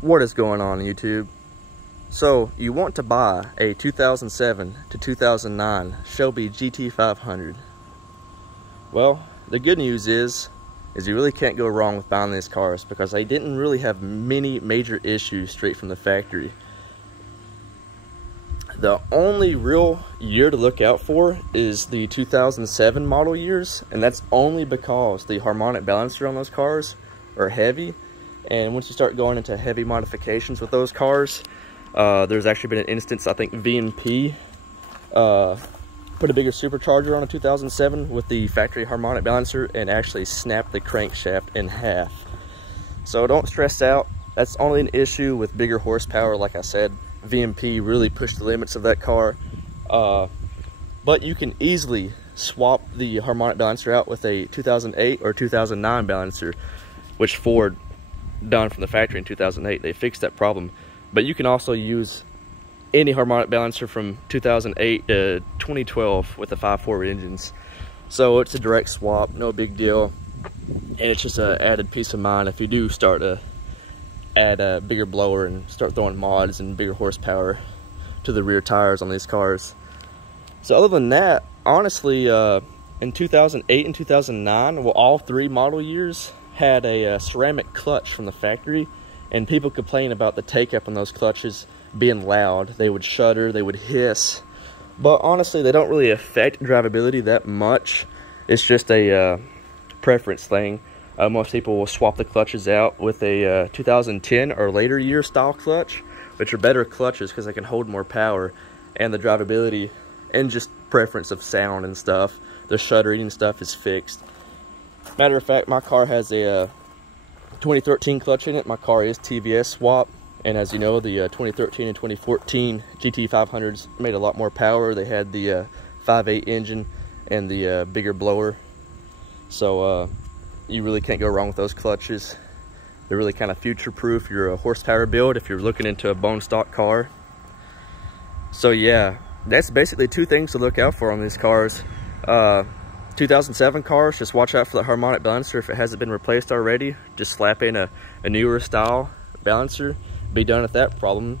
What is going on YouTube? So you want to buy a 2007 to 2009 Shelby GT500. Well, the good news is you really can't go wrong with buying these cars because they didn't really have many major issues straight from the factory. The only real year to look out for is the 2007 model years, and that's only because the harmonic balancer on those cars are heavy. And once you start going into heavy modifications with those cars, there's actually been an instance, I think VMP put a bigger supercharger on a 2007 with the factory harmonic balancer and actually snapped the crankshaft in half. So don't stress out. That's only an issue with bigger horsepower. Like I said, VMP really pushed the limits of that car. But you can easily swap the harmonic balancer out with a 2008 or 2009 balancer, which Ford done from the factory in 2008. They fixed that problem. But you can also use any harmonic balancer from 2008 to 2012 with the 5.4 engines. So it's a direct swap, no big deal. And it's just an added peace of mind if you do start to add a bigger blower and start throwing mods and bigger horsepower to the rear tires on these cars. So other than that, honestly, in 2008 and 2009, well, all three model years had a ceramic clutch from the factory, and people complain about the take-up on those clutches being loud. They would shudder, they would hiss, but honestly they don't really affect drivability that much. It's just a preference thing. Most people will swap the clutches out with a 2010 or later year style clutch, which are better clutches because they can hold more power, and the drivability and just preference of sound and stuff, the shuddering and stuff is fixed. Matter of fact, my car has a 2013 clutch in it. My car is TVS swap, and as you know, the 2013 and 2014 GT500s made a lot more power. They had the 5.8 engine and the bigger blower, so you really can't go wrong with those clutches. They're really kind of future-proof your horsepower build if you're looking into a bone stock car. So yeah, that's basically two things to look out for on these cars. 2007 cars, just watch out for the harmonic balancer. If it hasn't been replaced already, just slap in a newer style balancer, be done with that problem.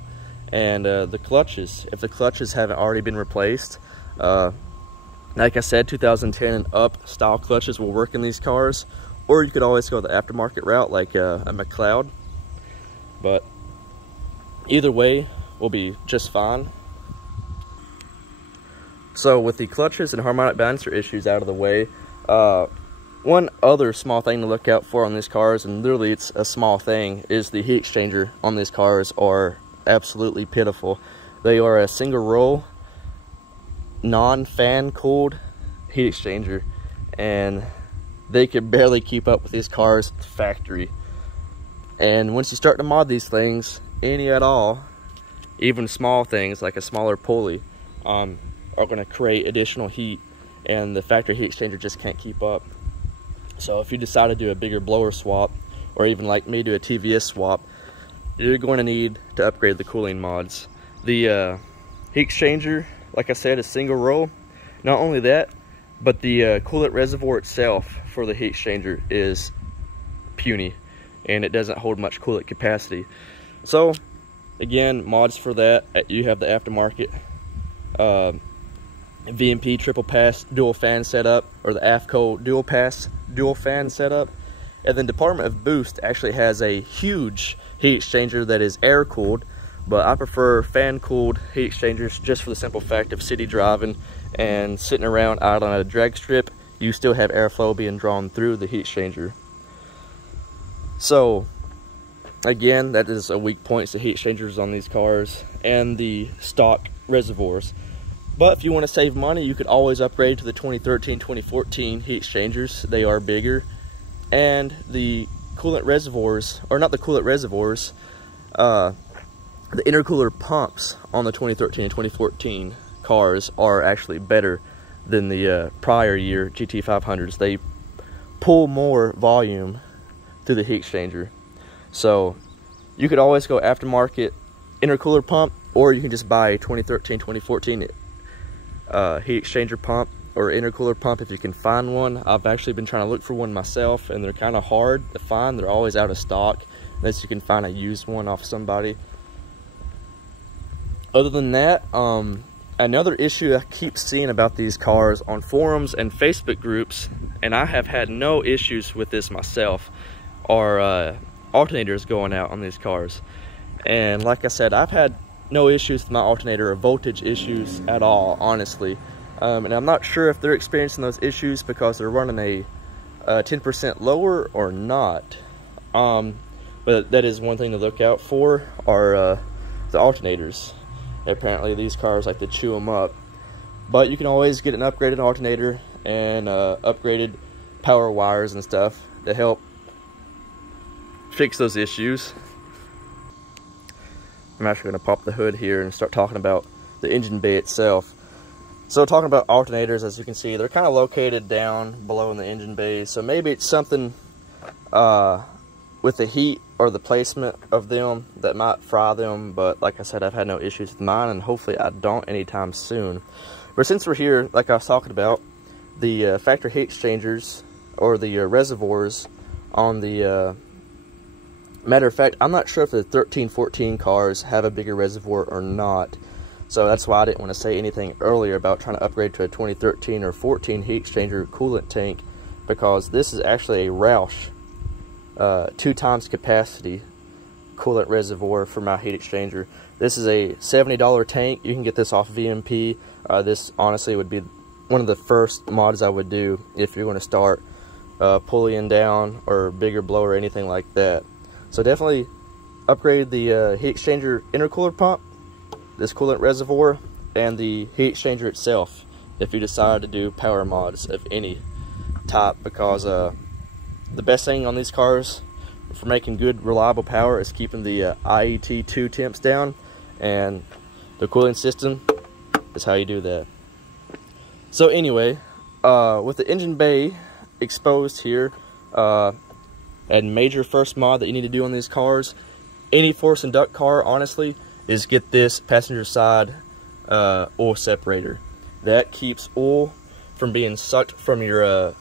And the clutches, if the clutches haven't already been replaced, like I said, 2010 and up style clutches will work in these cars, or you could always go the aftermarket route like a McLeod, but either way will be just fine. So with the clutches and harmonic balancer issues out of the way, one other small thing to look out for on these cars, and literally it's a small thing, is the heat exchanger on these cars are absolutely pitiful. They are a single roll, non-fan cooled heat exchanger, and they can barely keep up with these cars at the factory. And once you start to mod these things, any at all, even small things like a smaller pulley, are going to create additional heat, and the factory heat exchanger just can't keep up. So if you decide to do a bigger blower swap, or even like me do a TVS swap, you're going to need to upgrade the cooling mods. The heat exchanger, like I said, is single roll. Not only that, but the coolant reservoir itself for the heat exchanger is puny, and it doesn't hold much coolant capacity. So again, mods for that, you have the aftermarket VMP triple pass dual fan setup, or the AFCO dual pass dual fan setup. And then Department of Boost actually has a huge heat exchanger that is air cooled, but I prefer fan cooled heat exchangers just for the simple fact of city driving and sitting around out on a drag strip. You still have airflow being drawn through the heat exchanger. So again, that is a weak point to heat exchangers on these cars and the stock reservoirs. But if you want to save money, you could always upgrade to the 2013, 2014 heat exchangers. They are bigger. And the coolant reservoirs, or not the coolant reservoirs, the intercooler pumps on the 2013 and 2014 cars are actually better than the prior year GT500s. They pull more volume through the heat exchanger. So you could always go aftermarket intercooler pump, or you can just buy a 2013, 2014 heat exchanger pump or intercooler pump if you can find one. I've actually been trying to look for one myself, and they're kind of hard to find. They're always out of stock, unless you can find a used one off somebody. Other than that, another issue I keep seeing about these cars on forums and Facebook groups, and I have had no issues with this myself, are alternators going out on these cars. And like I said, I've had no issues with my alternator or voltage issues at all, honestly. And I'm not sure if they're experiencing those issues because they're running a 10% lower or not. But that is one thing to look out for, are the alternators. Apparently these cars like to chew them up. But you can always get an upgraded alternator and upgraded power wires and stuff to help fix those issues. I'm actually going to pop the hood here and start talking about the engine bay itself. So talking about alternators, as you can see, they're kind of located down below in the engine bay. So maybe it's something with the heat or the placement of them that might fry them. But like I said, I've had no issues with mine, and hopefully I don't anytime soon. But since we're here, like I was talking about, the factory heat exchangers or the reservoirs on the matter of fact, I'm not sure if the 13-14 cars have a bigger reservoir or not. So that's why I didn't want to say anything earlier about trying to upgrade to a 2013 or 14 heat exchanger coolant tank, because this is actually a Roush 2 times capacity coolant reservoir for my heat exchanger. This is a $70 tank. You can get this off VMP. This honestly would be one of the first mods I would do if you're going to start pulling down or bigger blower or anything like that. So definitely upgrade the heat exchanger intercooler pump, this coolant reservoir, and the heat exchanger itself if you decide to do power mods of any type, because the best thing on these cars for making good reliable power is keeping the IET2 temps down, and the cooling system is how you do that. So anyway, with the engine bay exposed here, and major first mod that you need to do on these cars, any force and duct car, honestly, is get this passenger side oil separator. That keeps oil from being sucked from your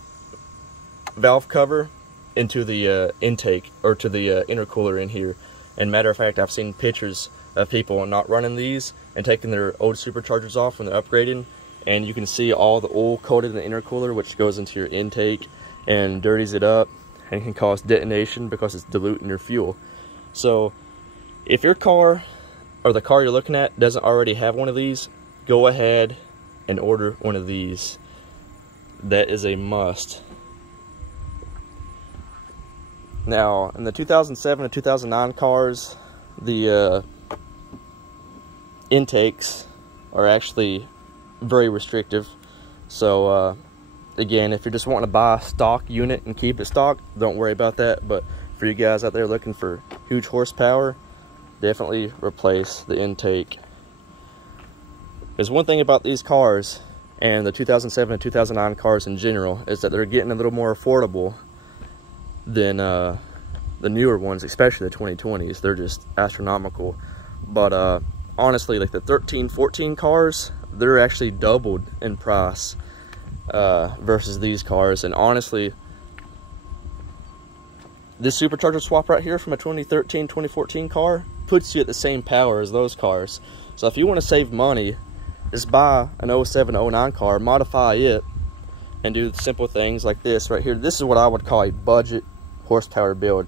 valve cover into the intake, or to the intercooler in here. And matter of fact, I've seen pictures of people not running these and taking their old superchargers off when they're upgrading, and you can see all the oil coated in the intercooler, which goes into your intake and dirties it up and can cause detonation because it's diluting your fuel. So if your car, or the car you're looking at, doesn't already have one of these, go ahead and order one of these. That is a must. Now, in the 2007 and 2009 cars, the intakes are actually very restrictive. So again, if you're just wanting to buy a stock unit and keep it stock, don't worry about that. But for you guys out there looking for huge horsepower, definitely replace the intake. There's one thing about these cars, and the 2007 and 2009 cars in general, is that they're getting a little more affordable than the newer ones, especially the 2020s. They're just astronomical. But honestly, like the 13-14 cars, they're actually doubled in price versus these cars. And honestly, this supercharger swap right here from a 2013-2014 car puts you at the same power as those cars. So if you want to save money, just buy an 07-09 car, modify it, and do simple things like this right here. This is what I would call a budget horsepower build.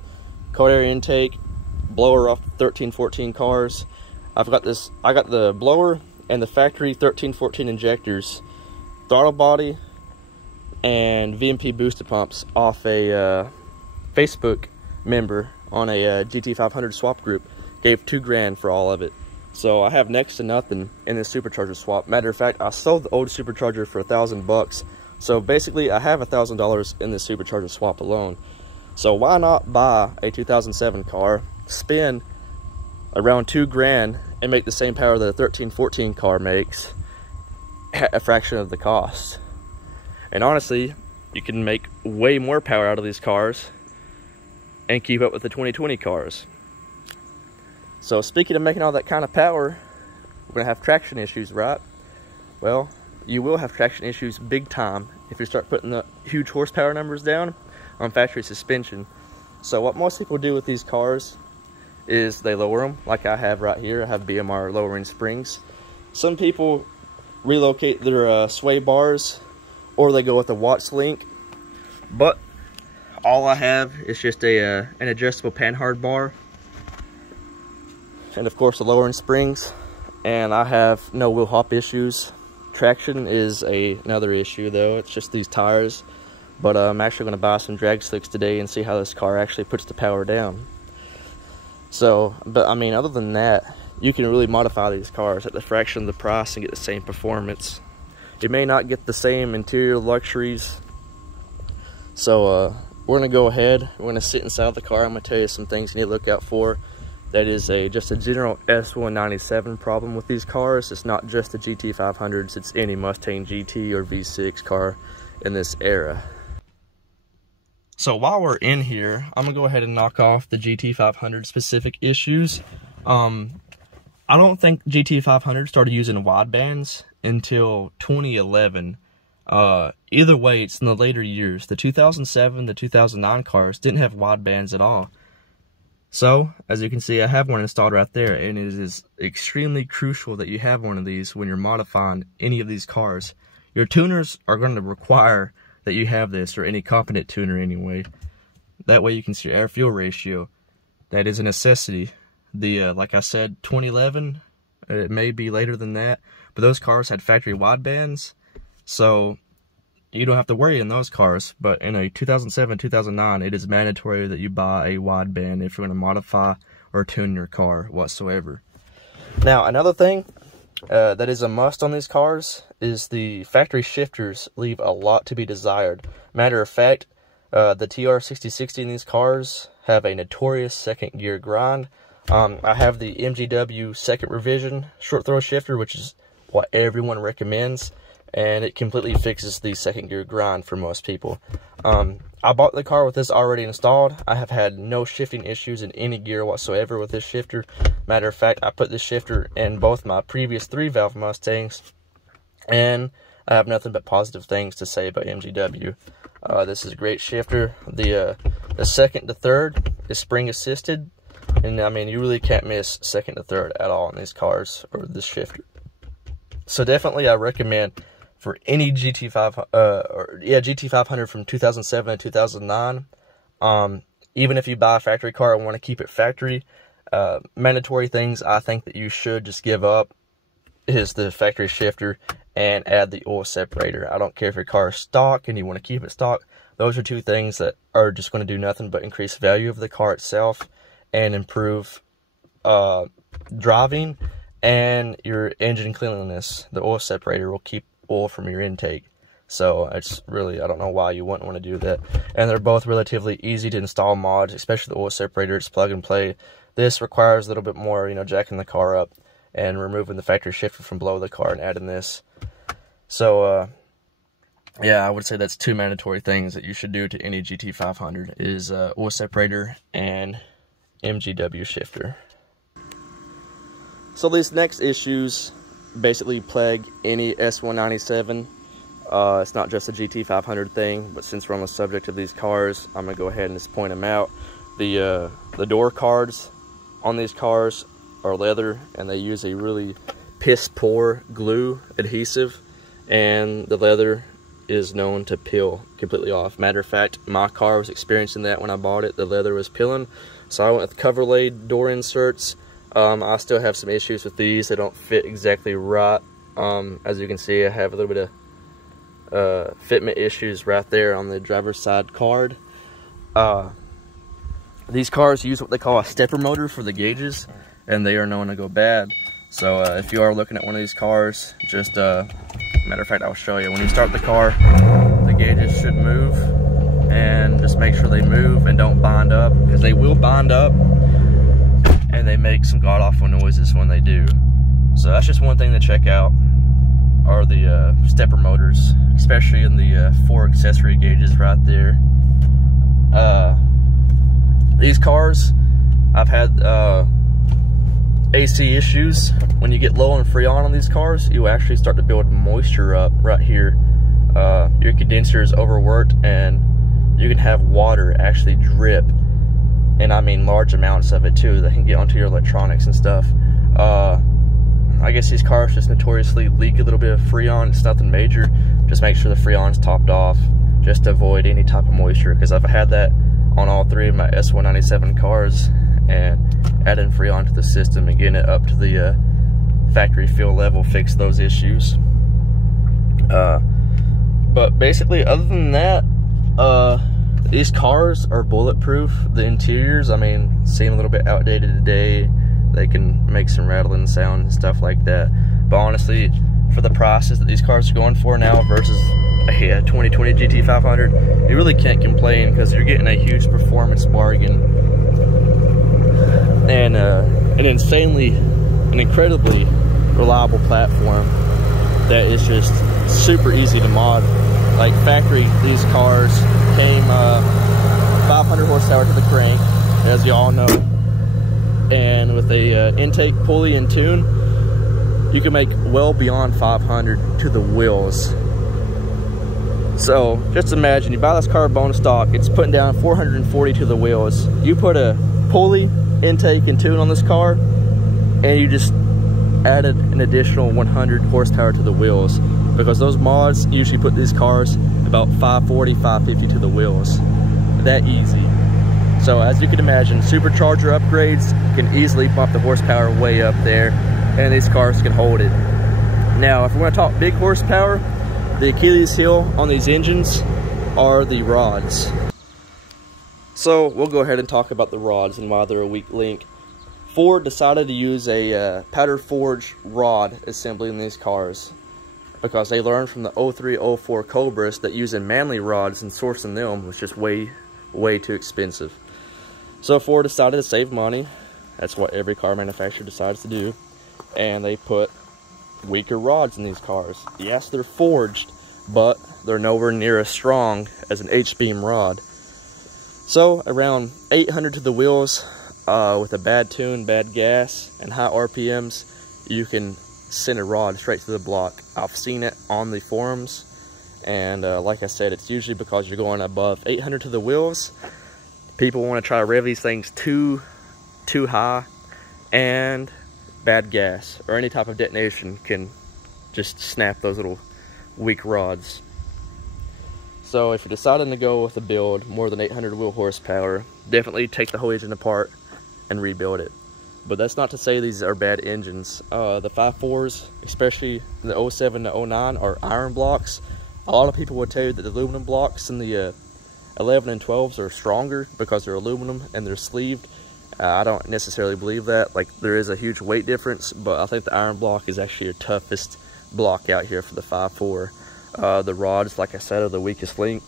Cold air intake, blower off the 13-14 cars. I got the blower and the factory 13-14 injectors, throttle body, and VMP booster pumps off a Facebook member on a GT500 swap group. Gave $2 grand for all of it. So I have next to nothing in this supercharger swap. Matter of fact, I sold the old supercharger for $1,000. So basically, I have $1,000 in this supercharger swap alone. So why not buy a 2007 car, spend around $2 grand, and make the same power that a 13-14 car makes at a fraction of the cost? And honestly, you can make way more power out of these cars and keep up with the 2020 cars. So speaking of making all that kind of power, we're going to have traction issues, right? Well, you will have traction issues big time if you start putting the huge horsepower numbers down on factory suspension. So what most people do with these cars is they lower them, like I have right here. I have BMR lowering springs. Some people relocate their sway bars, or they go with a Watts link. But all I have is just an adjustable panhard bar, and of course the lowering springs. And I have no wheel hop issues. Traction is another issue though. It's just these tires. But I'm actually going to buy some drag slicks today and see how this car actually puts the power down. So, but I mean, other than that, you can really modify these cars at the fraction of the price and get the same performance. You may not get the same interior luxuries. So we're going to go ahead. We're going to sit inside the car. I'm going to tell you some things you need to look out for. That is just a general S197 problem with these cars. It's not just the GT500s. It's any Mustang GT or V6 car in this era. So while we're in here, I'm going to go ahead and knock off the GT500 specific issues. I don't think GT500 started using widebands until 2011. Either way, it's in the later years. The 2007, the 2009 cars didn't have widebands at all. So, as you can see, I have one installed right there, and it is extremely crucial that you have one of these when you're modifying any of these cars. Your tuners are going to require that you have this, or any competent tuner anyway. That way you can see your air-fuel ratio. That is a necessity. Like I said, 2011, it may be later than that, but those cars had factory widebands, so you don't have to worry in those cars. But in a 2007, 2009, it is mandatory that you buy a wideband if you're going to modify or tune your car whatsoever. Now, another thing that is a must on these cars is the factory shifters leave a lot to be desired. Matter of fact, the TR6060 in these cars have a notorious second gear grind. I have the MGW second revision short throw shifter, which is what everyone recommends, and it completely fixes the second gear grind for most people. I bought the car with this already installed. I have had no shifting issues in any gear whatsoever with this shifter. Matter of fact, I put this shifter in both my previous 3-valve Mustangs, and I have nothing but positive things to say about MGW. This is a great shifter. The second to third is spring assisted, and I mean, you really can't miss second to third at all in these cars or this shifter. So definitely I recommend for any GT500 from 2007 to 2009. Even if you buy a factory car and want to keep it factory, mandatory things I think that you should just give up is the factory shifter and add the oil separator. I don't care if your car is stock and you want to keep it stock. Those are two things that are just going to do nothing but increase value of the car itself and improve driving and your engine cleanliness. The oil separator will keep oil from your intake. So it's really, I don't know why you wouldn't want to do that. And they're both relatively easy to install mods, especially the oil separator. It's plug and play. This requires a little bit more, jacking the car up and removing the factory shifter from below the car and adding this. So yeah, I would say that's two mandatory things that you should do to any GT500 is oil separator and MGW shifter. So these next issues basically plague any S197. It's not just a GT500 thing, but since we're on the subject of these cars, I'm going to go ahead and just point them out. The door cards on these cars are leather, and they use a really piss-poor glue adhesive, and the leather is known to peel completely off. Matter of fact, my car was experiencing that when I bought it. The leather was peeling, so I went with cover-laid door inserts. I still have some issues with these. They don't fit exactly right. As you can see, I have a little bit of fitment issues right there on the driver's side card. These cars use what they call a stepper motor for the gauges, and they are known to go bad. So if you are looking at one of these cars, just matter of fact, I'll show you. When you start the car, the gauges should move, and just make sure they move and don't bind up, because they will bind up and they make some god-awful noises when they do. So that's just one thing to check out, are the stepper motors, especially in the 4 accessory gauges right there. These cars, I've had AC issues. When you get low on Freon on these cars, you actually start to build moisture up right here. Your condenser is overworked, and you can have water actually drip and I mean large amounts of it too, that can get onto your electronics and stuff. I guess these cars just notoriously leak a little bit of Freon. It's nothing major. Just make sure the Freon's topped off, just to avoid any type of moisture, because I've had that on all three of my S197 cars, and adding Freon to the system and getting it up to the factory fill level fix those issues. But basically, other than that, these cars are bulletproof. The interiors, I mean, seem a little bit outdated today. They can make some rattling sound and stuff like that. But honestly, for the prices that these cars are going for now versus a 2020 GT500, you really can't complain, because you're getting a huge performance bargain and an incredibly reliable platform that is just super easy to mod. Like factory, these cars came 500 horsepower to the crank, as you all know, and with a intake, pulley, and tune, you can make well beyond 500 to the wheels. So just imagine, you buy this car bone stock, it's putting down 440 to the wheels. You put a pulley, intake, and tune on this car, and you just added an additional 100 horsepower to the wheels, because those mods usually put these cars about 540, 550 to the wheels. That easy. So as you can imagine, supercharger upgrades can easily bump the horsepower way up there, and these cars can hold it. Now, if we want to talk big horsepower, the Achilles heel on these engines are the rods. So we'll go ahead and talk about the rods and why they're a weak link. Ford decided to use a powder forge rod assembly in these cars, because they learned from the 03-04 Cobras that using manly rods and sourcing them was just way too expensive. So Ford decided to save money. That's what every car manufacturer decides to do. And they put weaker rods in these cars. Yes, they're forged, but they're nowhere near as strong as an H-beam rod. So around 800 to the wheels, with a bad tune, bad gas, and high RPMs, you can send a rod straight to the block. I've seen it on the forums, and like I said, it's usually because you're going above 800 to the wheels. People want to try to rev these things too high, and bad gas or any type of detonation can just snap those little weak rods. So if you're deciding to go with a build more than 800 wheel horsepower, definitely take the whole engine apart and rebuild it. But that's not to say these are bad engines. The 5.4s, especially the 07 to 09, are iron blocks. A lot of people would tell you that the aluminum blocks in the 11 and 12s are stronger because they're aluminum and they're sleeved. I don't necessarily believe that. Like, there is a huge weight difference, but I think the iron block is actually your toughest block out here for the 5.4. The rods, like I said, are the weakest link.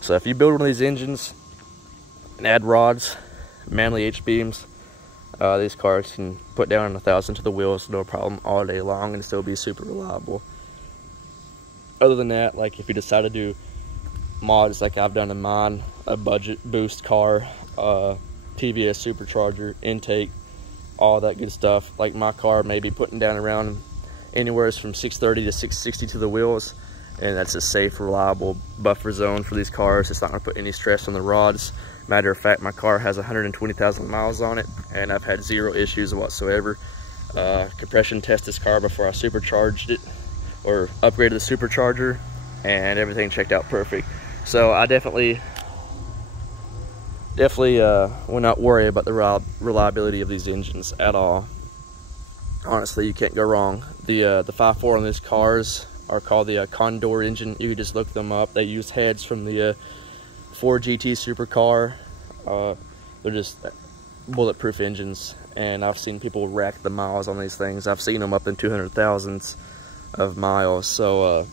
So if you build one of these engines and add rods, manly H-beams, these cars can put down 1,000 to the wheels, no problem, all day long, and still be super reliable. Other than that, like if you decide to do mods like I've done in mine, a budget boost car, TVS supercharger, intake, all that good stuff, like my car may be putting down around anywhere from 630 to 660 to the wheels, and that's a safe, reliable buffer zone for these cars. It's not going to put any stress on the rods. Matter of fact, my car has 120,000 miles on it, and I've had zero issues whatsoever. Compression test this car before I supercharged it, or upgraded the supercharger, and everything checked out perfect. So I definitely will not worry about the reliability of these engines at all. Honestly, you can't go wrong. The 5.4 on these cars are called the Condor engine. You can just look them up. They use heads from the Ford GT supercar. They're just bulletproof engines, and I've seen people rack the miles on these things. I've seen them up in 200,000s of miles. So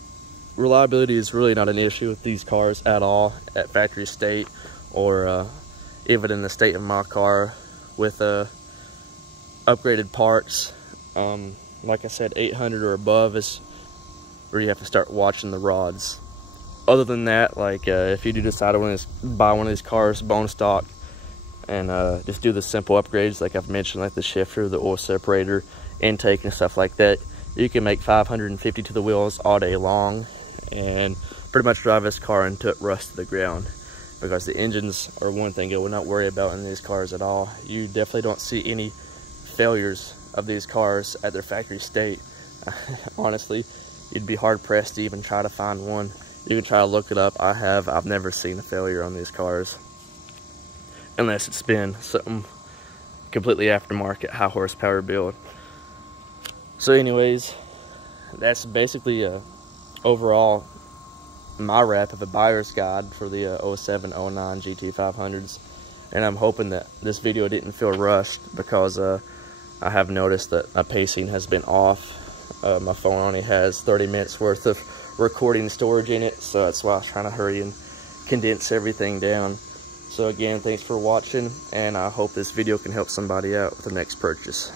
reliability is really not an issue with these cars at all at factory state, or even in the state of my car with upgraded parts. Like I said, 800 or above is where you have to start watching the rods. Other than that, like if you do decide to buy one of these cars bone stock and just do the simple upgrades like I've mentioned, like the shifter, the oil separator, intake, and stuff like that, you can make 550 to the wheels all day long and pretty much drive this car until it rusts to the ground. because the engines are one thing I would not worry about in these cars at all. You definitely don't see any failures of these cars at their factory state. Honestly, you'd be hard pressed to even try to find one. You can try to look it up. I've never seen a failure on these cars, unless it's been something completely aftermarket, high horsepower build. So anyways, that's basically overall my wrap of a buyer's guide for the 07, 09 GT500s. And I'm hoping that this video didn't feel rushed, because I have noticed that my pacing has been off. My phone only has 30 minutes worth of recording storage in it, so that's why I was trying to hurry and condense everything down. So again, thanks for watching, and I hope this video can help somebody out with the next purchase.